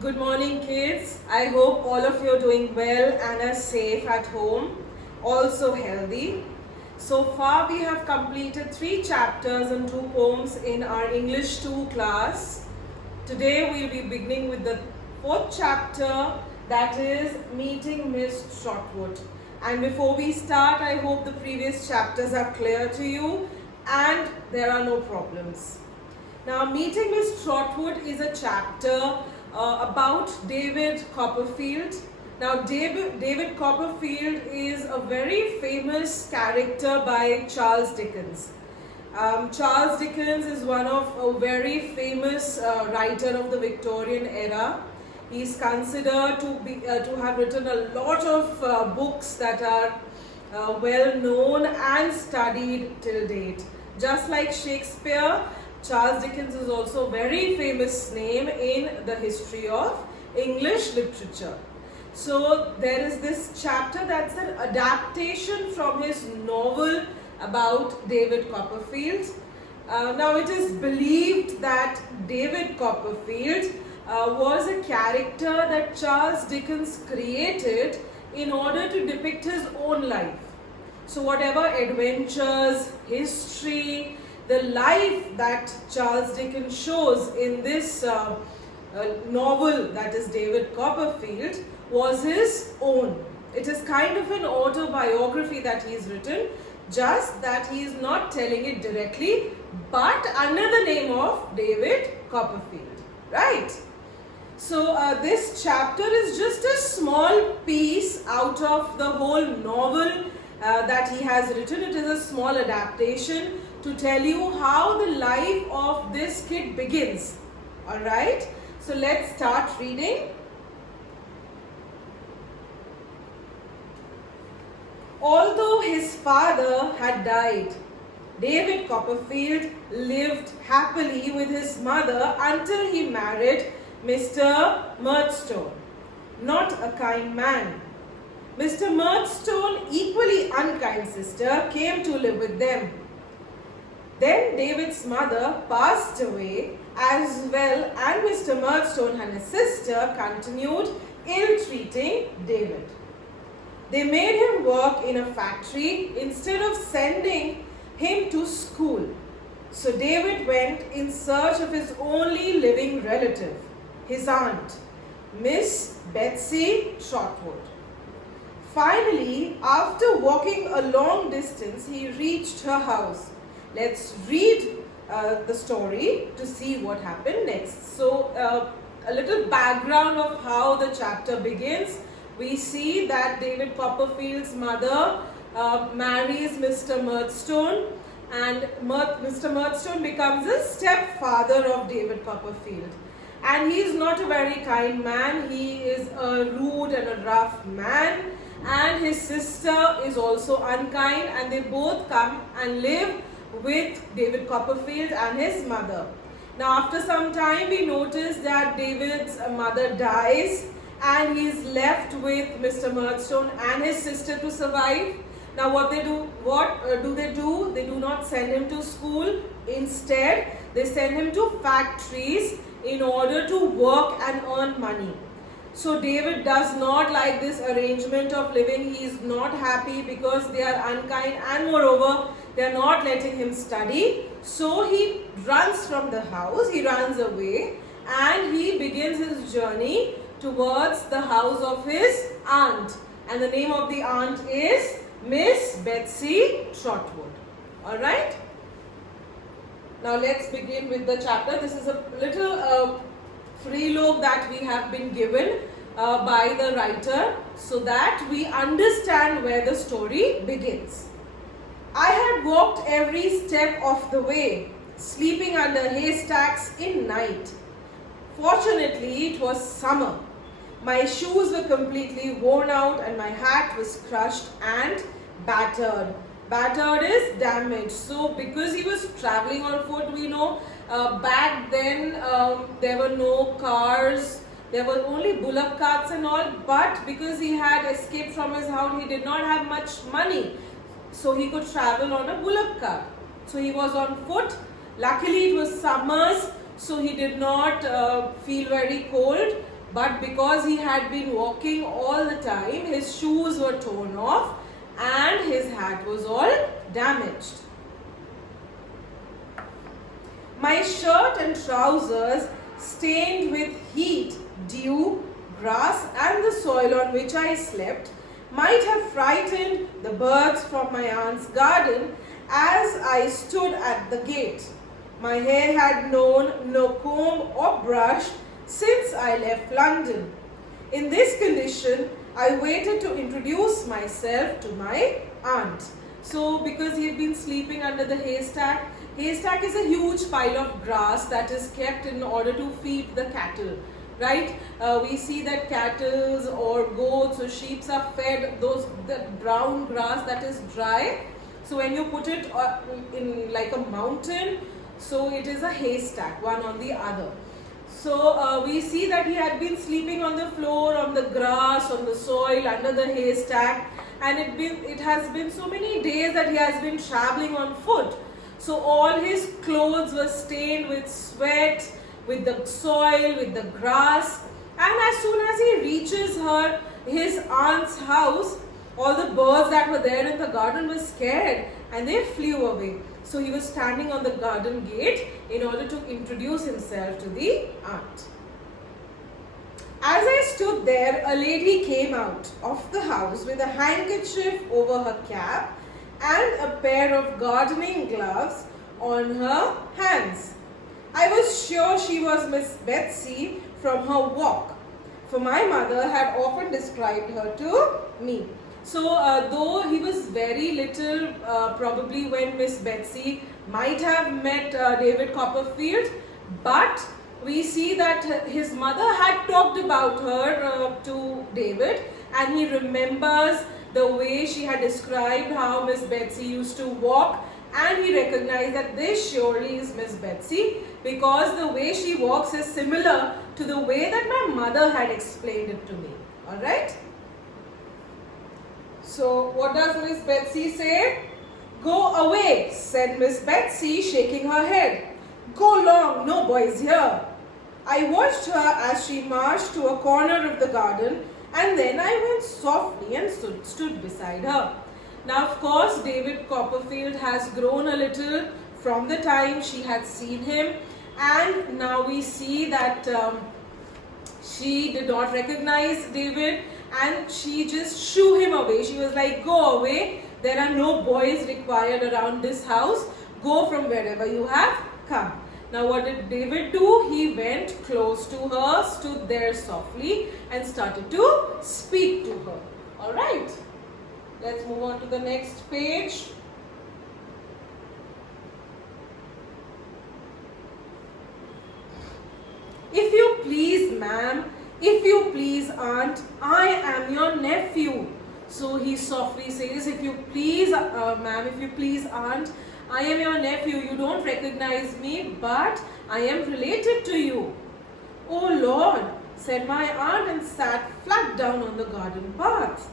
Good morning, kids. I hope all of you are doing well and are safe at home, also healthy. So far, we have completed 3 chapters and 2 poems in our English 2 class. Today, we'll be beginning with the 4th chapter, that is Meeting Miss Trotwood. And before we start, I hope the previous chapters are clear to you and there are no problems. Now, Meeting Miss Trotwood is a chapter about David Copperfield. Now, David Copperfield is a very famous character by Charles Dickens. Charles Dickens is one of a very famous writer of the Victorian era. He is considered to have written a lot of books that are well known and studied till date. Just like Shakespeare, Charles Dickens is also a very famous name in the history of English literature. So there is this chapter that's an adaptation from his novel about David Copperfield. Now it is believed that David Copperfield was a character that Charles Dickens created in order to depict his own life. So whatever adventures, history, the life that Charles Dickens shows in this novel, that is David Copperfield, was his own. It is kind of an autobiography that he has written, just that he is not telling it directly, but under the name of David Copperfield, right? So this chapter is just a small piece out of the whole novel that he has written. It is a small adaptation to tell you how the life of this kid begins. Alright, so let's start reading. Although his father had died, David Copperfield lived happily with his mother until he married Mr. Murdstone, not a kind man. Mr. Murdstone, equally unkind sister, came to live with them. Then David's mother passed away as well, and Mr. Murdstone and his sister continued ill-treating David. They made him work in a factory instead of sending him to school. So David went in search of his only living relative, his aunt, Miss Betsy Trotwood. Finally, after walking a long distance, he reached her house. Let's read the story to see what happened next. So, a little background of how the chapter begins. We see that David Copperfield's mother marries Mr. Murdstone, and Mr. Murdstone becomes the stepfather of David Copperfield. And he is not a very kind man. He is a rude and a rough man. And his sister is also unkind, and they both come and live with David Copperfield and his mother. Now after some time we notice that David's mother dies and he is left with Mr. Murdstone and his sister to survive. Now what do they do? They do not send him to school. Instead, they send him to factories in order to work and earn money. So David does not like this arrangement of living. He is not happy because they are unkind, and moreover they are not letting him study. So he runs from the house, he runs away, and he begins his journey towards the house of his aunt. And the name of the aunt is Miss Betsy Trotwood. Alright? Now let's begin with the chapter. This is a little freeload that we have been given by the writer so that we understand where the story begins. I had walked every step of the way, sleeping under haystacks in night. Fortunately, it was summer. My shoes were completely worn out and my hat was crushed and battered. Battered is damaged. So because he was traveling on foot, we know back then there were no cars, there were only bullock carts and all, but because he had escaped from his house, he did not have much money, so he could travel on a bullock cart. So he was on foot. Luckily it was summers, so he did not feel very cold, but because he had been walking all the time, his shoes were torn off and his hat was all damaged. My shirt and trousers, stained with heat, dew, grass and the soil on which I slept, might have frightened the birds from my aunt's garden as I stood at the gate. My hair had known no comb or brush since I left London. In this condition, I waited to introduce myself to my aunt. So, because he had been sleeping under the haystack is a huge pile of grass that is kept in order to feed the cattle, right? We see that cattle or goats or sheep are fed the brown grass that is dry. So when you put it in like a mountain, so it is a haystack, one on the other. So we see that he had been sleeping on the floor, on the grass, on the soil, under the haystack, and it has been so many days that he has been traveling on foot. So all his clothes were stained with sweat, with the soil, with the grass, and as soon as he reaches his aunt's house, all the birds that were there in the garden were scared and they flew away. So he was standing on the garden gate in order to introduce himself to the aunt. As I stood there, a lady came out of the house with a handkerchief over her cap and a pair of gardening gloves on her hands. I was sure she was Miss Betsy from her walk, for my mother had often described her to me. So though he was very little, probably when Miss Betsy might have met David Copperfield, but we see that his mother had talked about her to David, and he remembers the way she had described how Miss Betsy used to walk, and he recognized that this surely is Miss Betsy because the way she walks is similar to the way that my mother had explained it to me. Alright? So what does Miss Betsy say? "Go away," said Miss Betsy, shaking her head. "Go long, no boys here." I watched her as she marched to a corner of the garden, and then I went softly and stood beside her. Now, of course, David Copperfield has grown a little from the time she had seen him, and now we see that she did not recognize David and she just shoo him away. She was like, "Go away, there are no boys required around this house, go from wherever you have come." Now what did David do? He went close to her, stood there softly and started to speak to her. Alright, let's move on to the next page. "If you please, ma'am, if you please, aunt, I am your nephew." So he softly says, "If you please, ma'am, if you please, aunt, I am your nephew. You don't recognize me, but I am related to you." "Oh Lord," said my aunt and sat flat down on the garden path.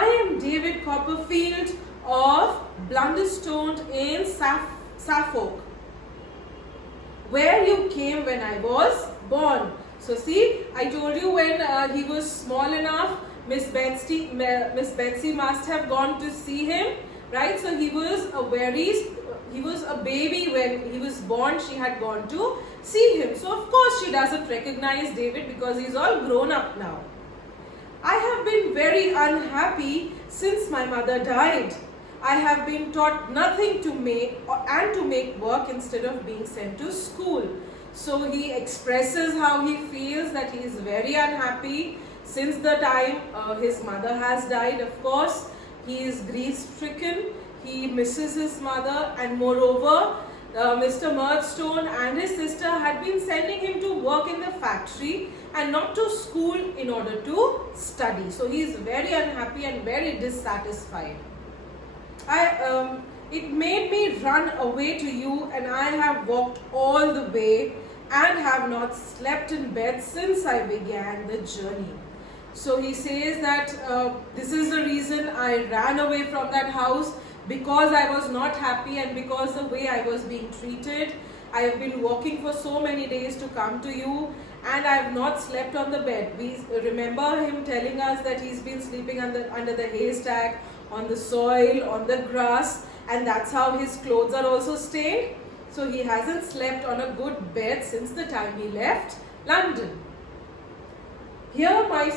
"I am David Copperfield of Blunderstone in Suffolk, where you came when I was born." So see, I told you when he was small enough, Miss Betsy must have gone to see him, right? So he was a baby when he was born. She had gone to see him. So of course she doesn't recognize David because he's all grown up now. "I have been very unhappy since my mother died. I have been taught nothing to make work instead of being sent to school." So he expresses how he feels, that he is very unhappy since the time his mother has died. Of course, he is grief-stricken. He misses his mother, and moreover, Mr. Murdstone and his sister had been sending him to work in the factory and not to school in order to study. So he is very unhappy and very dissatisfied. It made me run away to you, and I have walked all the way and have not slept in bed since I began the journey. So he says that this is the reason I ran away from that house, because I was not happy and because the way I was being treated, I have been walking for so many days to come to you, and I have not slept on the bed. We remember him telling us that he's been sleeping under the haystack, on the soil, on the grass, and that's how his clothes are also stained. So he hasn't slept on a good bed since the time he left London. Here my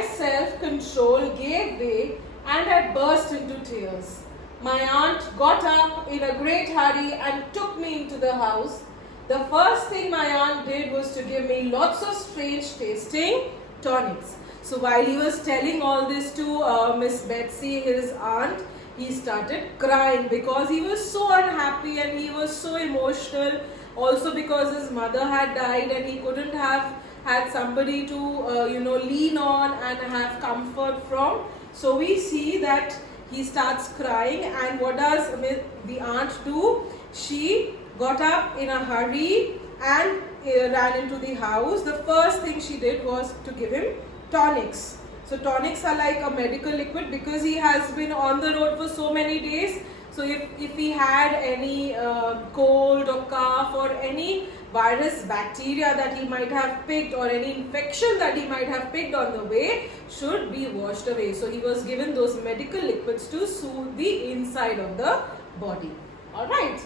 self-control gave way and I burst into tears. My aunt got up in a great hurry and took me into the house. The first thing my aunt did was to give me lots of strange tasting tonics. So while he was telling all this to Miss Betsy, his aunt, he started crying because he was so unhappy and he was so emotional. Also because his mother had died and he couldn't have had somebody to lean on and have comfort from. So we see that he starts crying, and what does the aunt do? She got up in a hurry and ran into the house. The first thing she did was to give him tonics. So tonics are like a medical liquid because he has been on the road for so many days. So if he had any cold or cough or any virus, bacteria that he might have picked or any infection that he might have picked on the way should be washed away. So he was given those medical liquids to soothe the inside of the body. Alright.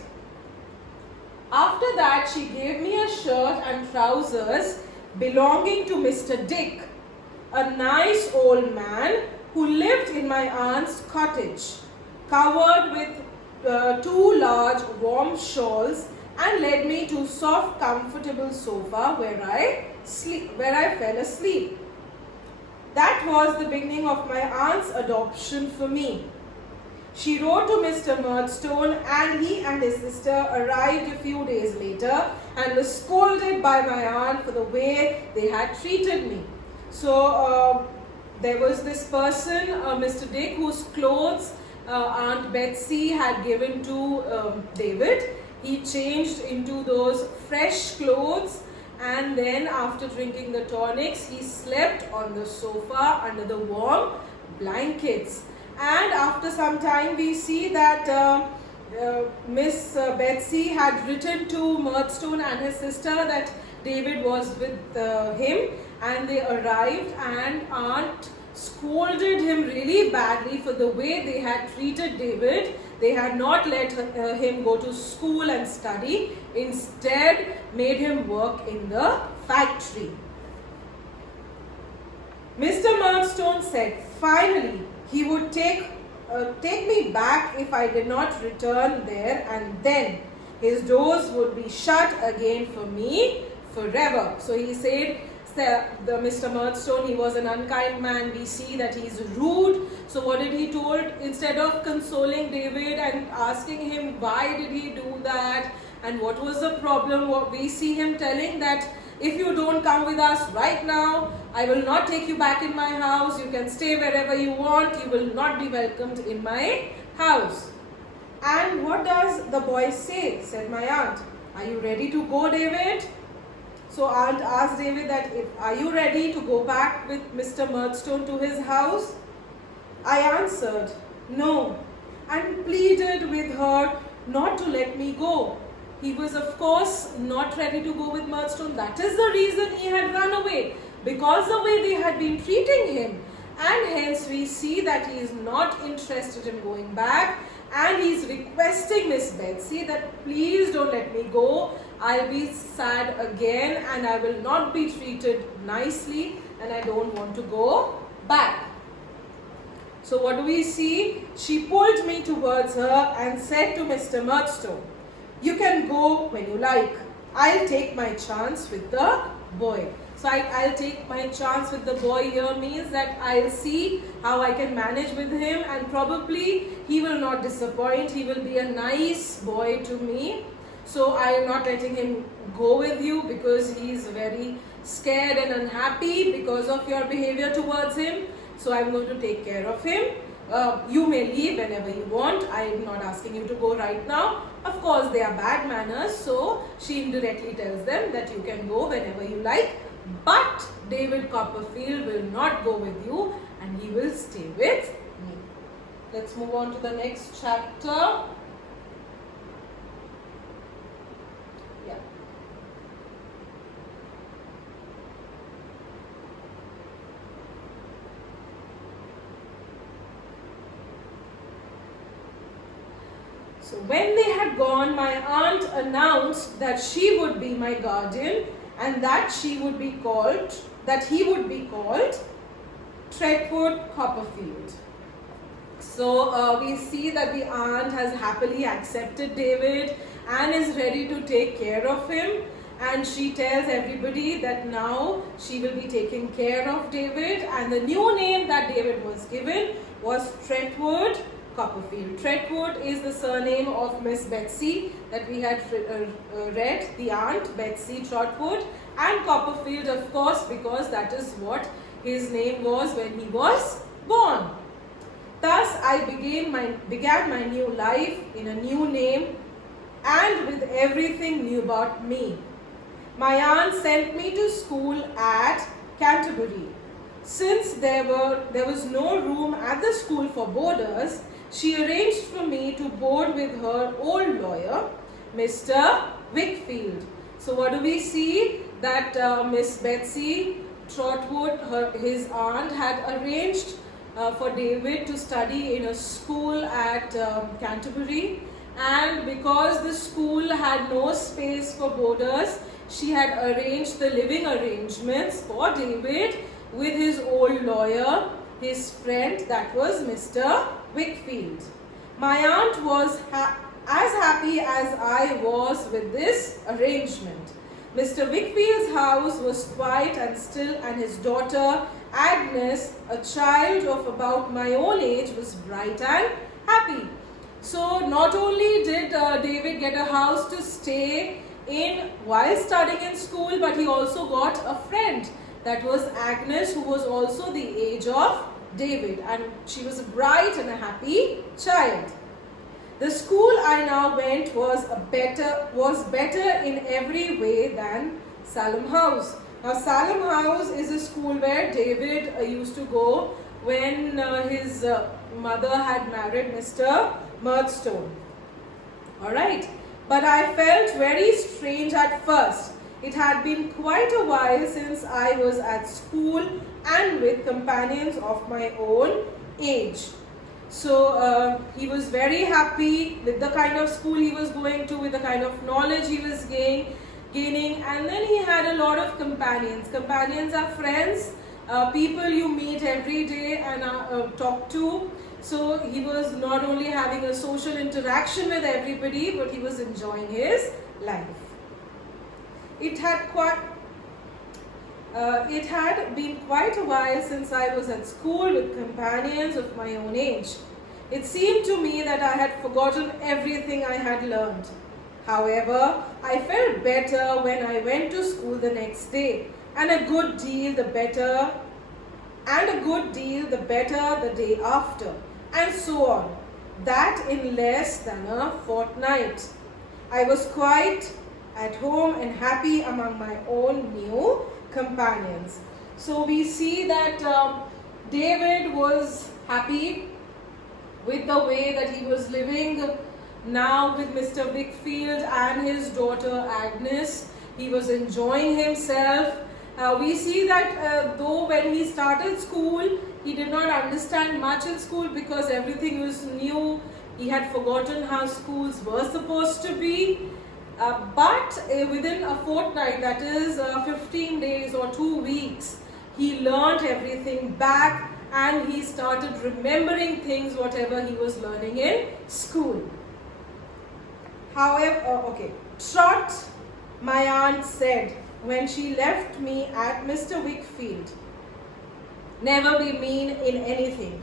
After that, she gave me a shirt and trousers belonging to Mr. Dick, a nice old man who lived in my aunt's cottage, covered with 2 large warm shawls, and led me to soft comfortable sofa where I fell asleep. That was the beginning of my aunt's adoption for me. She wrote to Mr. Murdstone, and he and his sister arrived a few days later and was scolded by my aunt for the way they had treated me. So there was this person, Mr. Dick, whose clothes Aunt Betsy had given to David. He changed into those fresh clothes, and then after drinking the tonics, he slept on the sofa under the warm blankets. And after some time, we see that Miss Betsy had written to Murdstone and his sister that David was with him, and they arrived, and Aunt scolded him really badly for the way they had treated David. They had not let him go to school and study. Instead, made him work in the factory. Mr. Murdstone said finally he would take me back if I did not return there, and then his doors would be shut again for me forever. So he said, the Mr. Murdstone, he was an unkind man. We see that he's rude. So what did he told? Instead of consoling David and asking him why did he do that and what was the problem, we see him telling that if you don't come with us right now, I will not take you back in my house. You can stay wherever you want. You will not be welcomed in my house. And what does the boy say? Said my aunt. Are you ready to go, David? So aunt asked David that, are you ready to go back with Mr. Murdstone to his house? I answered, no, and pleaded with her not to let me go. He was of course not ready to go with Murdstone. That is the reason he had run away, because the way they had been treating him. And hence we see that he is not interested in going back, and he is requesting Miss Betsy that please don't let me go. I'll be sad again and I will not be treated nicely, and I don't want to go back. So what do we see? She pulled me towards her and said to Mr. Murdstone, you can go when you like. I'll take my chance with the boy. So I'll take my chance with the boy here means that I'll see how I can manage with him, and probably he will not disappoint. He will be a nice boy to me. So I am not letting him go with you because he is very scared and unhappy because of your behavior towards him. So I am going to take care of him. You may leave whenever you want. I am not asking you to go right now. Of course, they are bad manners. So she indirectly tells them that you can go whenever you like. But David Copperfield will not go with you, and he will stay with me. Let's move on to the next chapter. So when they had gone, my aunt announced that she would be my guardian and that he would be called Trentwood Copperfield. So we see that the aunt has happily accepted David and is ready to take care of him, and she tells everybody that now she will be taking care of David, and the new name that David was given was Trentwood Copperfield. Trentwood is the surname of Miss Betsy that we had read, the aunt Betsy Trotwood, and Copperfield, of course, because that is what his name was when he was born. Thus I began my new life in a new name and with everything new about me. My aunt sent me to school at Canterbury. Since there was no room at the school for boarders, she arranged for me to board with her old lawyer, Mr. Wickfield. So what do we see? That Miss Betsy Trotwood, his aunt, had arranged for David to study in a school at Canterbury, and because the school had no space for boarders, she had arranged the living arrangements for David with his old lawyer, his friend, that was Mr. Wickfield. My aunt was as happy as I was with this arrangement. Mr. Wickfield's house was quiet and still, and his daughter Agnes, a child of about my own age, was bright and happy. So not only did David get a house to stay in while studying in school, but he also got a friend, that was Agnes, who was also the age of David, and she was a bright and a happy child. The school I now went was better in every way than Salem House. Now Salem House is a school where David used to go when his mother had married Mr. Murdstone. Alright, but I felt very strange at first. It had been quite a while since I was at school and with companions of my own age. So he was very happy with the kind of school he was going to, with the kind of knowledge he was gaining, and then he had a lot of companions. Companions are friends, people you meet every day and talk to. So he was not only having a social interaction with everybody, but he was enjoying his life. It had been quite a while since I was at school with companions of my own age. It seemed to me that I had forgotten everything I had learned. However, I felt better when I went to school the next day, and a good deal the better the day after, and so on. That in less than a fortnight. I was quite at home and happy among my own new companions. So we see that David was happy with the way that he was living now with Mr. Wickfield and his daughter Agnes. He was enjoying himself. We see that though when he started school, he did not understand much in school because everything was new. He had forgotten how schools were supposed to be. But within a fortnight, that is 15 days or 2 weeks, he learned everything back and he started remembering things, whatever he was learning in school. However, Trot, my aunt said when she left me at Mr. Wickfield, never be mean in anything,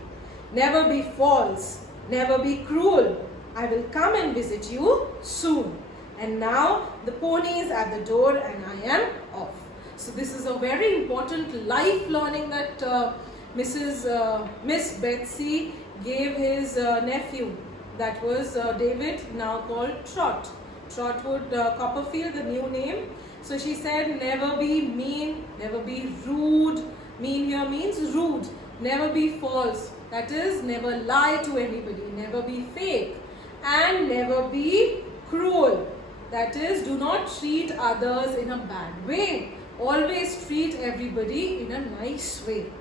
never be false, never be cruel. I will come and visit you soon. And now the pony is at the door and I am off. So this is a very important life learning that Miss Betsy gave his nephew. That was David, now called Trot. Trotwood Copperfield, the new name. So she said, never be mean, never be rude. Mean here means rude. Never be false. That is, never lie to anybody. Never be fake. And never be cruel. That is, do not treat others in a bad way. Always treat everybody in a nice way.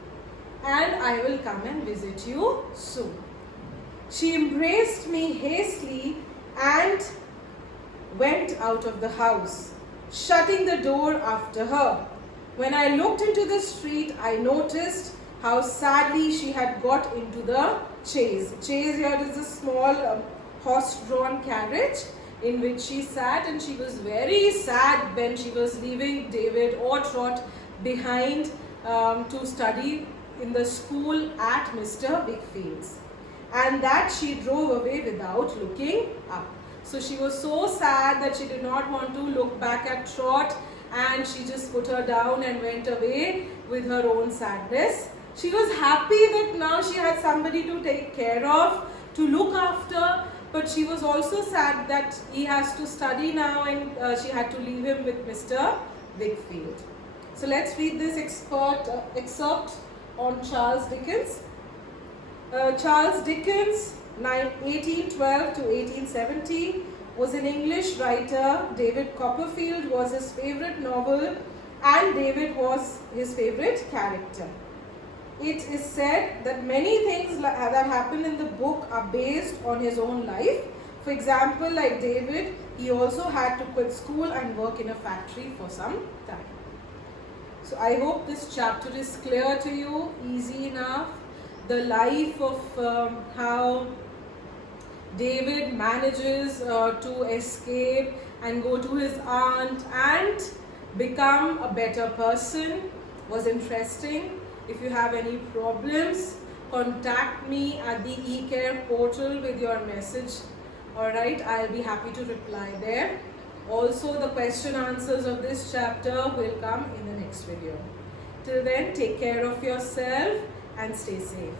And I will come and visit you soon. She embraced me hastily and went out of the house, shutting the door after her. When I looked into the street, I noticed how sadly she had got into the chaise. Chaise here is a small horse-drawn carriage in which she sat, and she was very sad when she was leaving David or Trot behind to study in the school at Mr. Wickfield's, and that she drove away without looking up. So she was so sad that she did not want to look back at Trot, and she just put her down and went away with her own sadness. She was happy that now she had somebody to take care of, to look after, but she was also sad that he has to study now, and she had to leave him with Mr. Wickfield. So let's read this excerpt on Charles Dickens. Charles Dickens, 1812 to 1870, was an English writer. David Copperfield was his favorite novel, and David was his favorite character. It is said that many things that happen in the book are based on his own life. For example, like David, he also had to quit school and work in a factory for some time. So I hope this chapter is clear to you, easy enough. The life of how David manages to escape and go to his aunt and become a better person was interesting. If you have any problems, contact me at the eCare portal with your message. Alright, I'll be happy to reply there. Also, the question answers of this chapter will come in the next video. Till then, take care of yourself and stay safe.